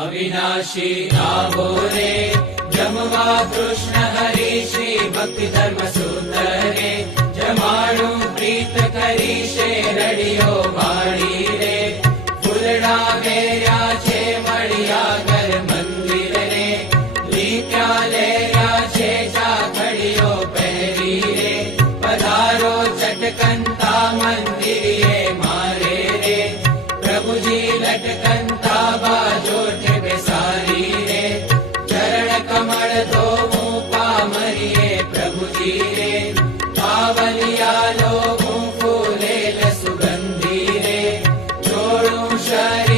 अविनाशी आवो रे जमवा कृष्ण हरि श्री भक्ति धर्म सूत्र रे जमाणु प्रीत करी शे रडियो वाड़ी रे फूलड़ा घेर्या छे मणियागर मंदिर रे लीप्या लेर्या छे चाखड़ियो पहरी रे पधारो चटकंता मंदिरिये मारे रे प्रभुजी लटकंता बाजोठ बेसारी रे चरण कमल धोऊं पामरिये प्रभुजी रे पावलिया लोगों फूलेल सुगंधी रे जोड़ूं शरीर